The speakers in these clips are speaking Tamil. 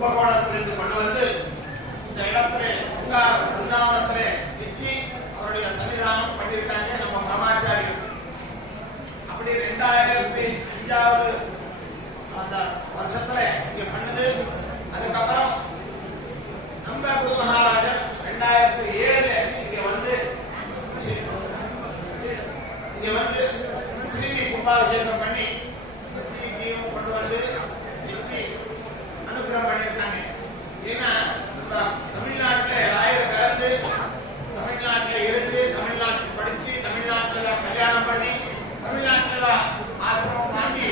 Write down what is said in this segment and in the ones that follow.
கும்பகோணத்திலிருந்து கொண்டு வந்து இந்த இடத்திலே பிருந்தாவனத்திலே வச்சு அவருடைய சன்னிதானம் பண்ணியிருக்காங்க நம்ம பிரம்மாச்சாரியர். அப்படி 2005 அந்த வருஷத்துல இங்க பண்ணது. அதுக்கப்புறம் நம்ம குரு மகாராஜர் 2007 இங்க வந்து திரும்பி கும்பாபிஷேகம் பண்ணி கொண்டு வந்து வச்சு அனுகிரகம் பண்ணியிருக்காங்க. ஏன்னா நம்ம தமிழ்நாட்டில் ராயர் கலந்து தமிழ்நாட்டில் இருந்து தமிழ்நாட்டில் படிச்சு தமிழ்நாட்டில் கல்யாணம் பண்ணி தமிழ்நாட்டில் தான் ஆசிரமம் வாங்கி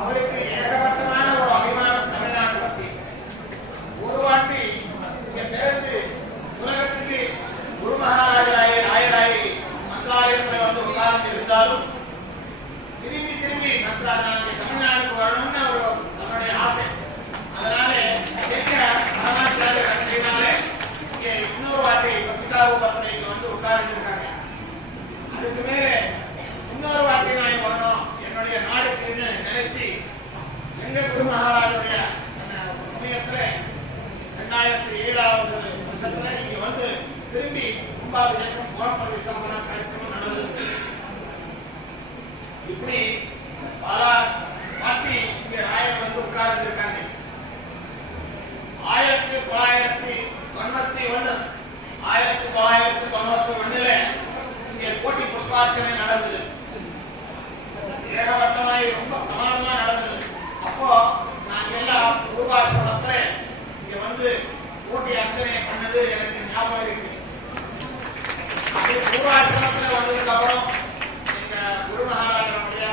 அவருக்கு ஏகப்பட்டமான ஒரு அபிமானம் தமிழ்நாட்டை பற்றி. ஒரு வாட்டி இங்க பிறந்து உலகத்துக்கு குரு மகாராஜராய ராயராயி மந்திராலயத்தில் வந்து உட்கார்ந்து இருந்தாலும் திரும்பி தமிழ்நாடுக்கு வரணும்னு அவர் தன்னுடைய ஆசை. அதனால இங்க இன்னொரு வார்த்தை பத்திரிகாவு பத்திரிகைக்கு வந்து உட்கார்ந்துருக்காங்க. அதுக்கு மேல இன்னொரு வார்த்தை நான் வரணும் என்னுடைய நாடுக்குன்னு நினைச்சு எங்க குரு மகாராஜுடைய சமயத்துல 2007 வருஷத்துல இங்க வந்து திரும்பி கும்பாபிஷேகம் முகப்பதிக்கமான காரியமும் நடந்தது. இப்படி பல பாட்டி இங்க ராயர் வந்து உட்கார்ந்து இருக்காங்க. 1991 இங்க கோட்டி புஷ்பார்ச்சனை நடந்தது. ஏகப்பட்டமாய் ரொம்ப பிரமாதமா நடந்தது. அப்போ நாங்க எல்லாம் பூர்வாசிரமத்துல இங்க வந்து கோட்டி அர்ச்சனை பண்ணது எனக்கு ஞாபகம் இருக்கு. பூர்வாசிரமத்துல வந்ததுக்கு அப்புறம் எங்க குரு மகாராஜனுடைய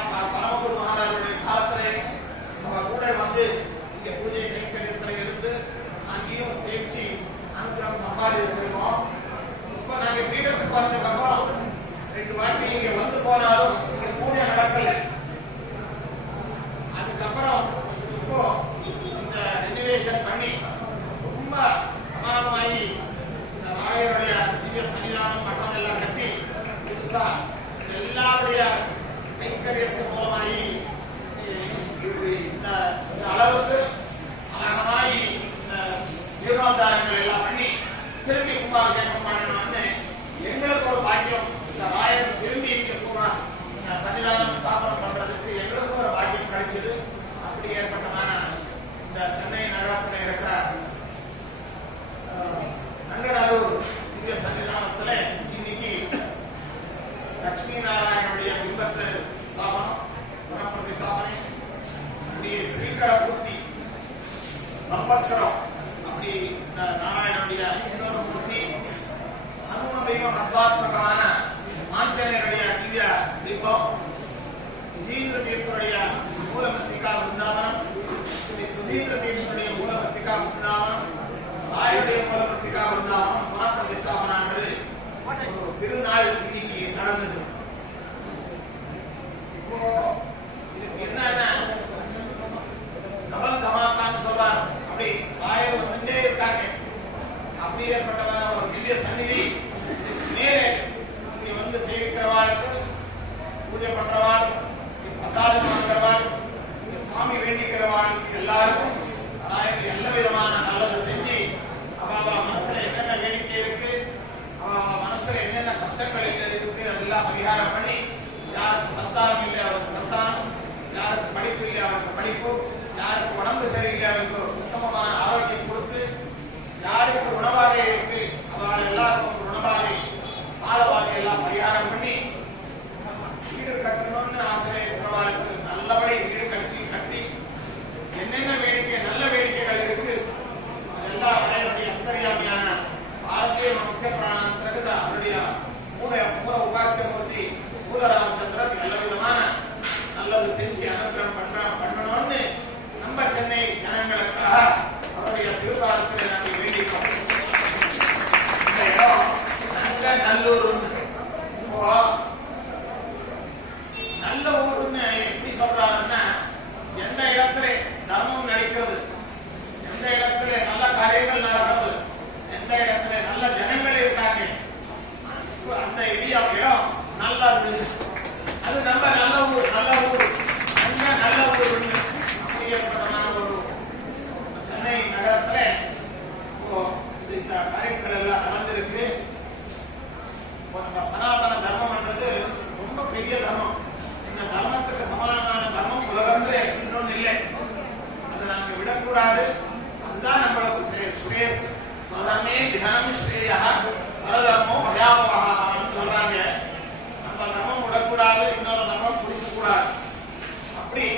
அப்படி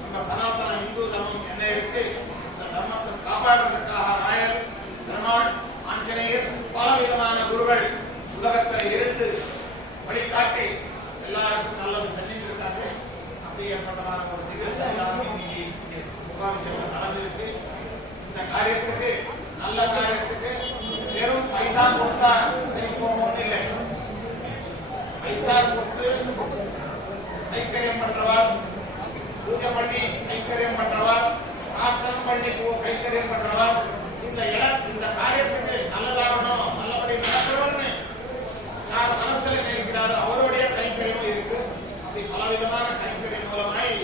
நம்ம சனாதன இந்து தர்மம் என்ன இருக்கு, இந்த தர்மத்தை காப்பாடுறதுக்காக ராயர், பெருமாள், ஆஞ்சநேயர், பல விதமான குருகள் உலகத்தில் இருந்து வழிகாட்டி எல்லாருக்கும் நல்லது செஞ்சுட்டு இருக்காங்க. அப்படியேப்பட்டமான ஒரு முகாமிச்சல் நடந்திருக்கு. இந்த காரியத்துக்கு, நல்ல காரியத்துக்கு வெறும் பைசா கொடுத்தா சரி போகணும்னு இல்லை. பைசா கொடுத்து கைக்கரியம் பண்றவாள், பூஜை பண்ணி கைக்கரியம் பண்றவாள், பிரார்த்தனை பண்ணி கைக்கரியம் பண்றவாள், இந்த காரியத்துக்கு நல்லதாகணும், நல்லபடி நடக்கணும்னு யார் மனசுல நினைக்கிறாரோ அவருடைய கைக்கரியம் இருக்கு. அப்படி பலவிதமான கைக்கரியம் மூலமாய்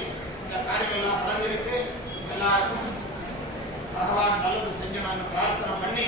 இந்த காரியம் எல்லாம் நடந்திருக்கு. எல்லாருக்கும் பகவான் நல்லது செஞ்சு நான் பிரார்த்தனை பண்ணி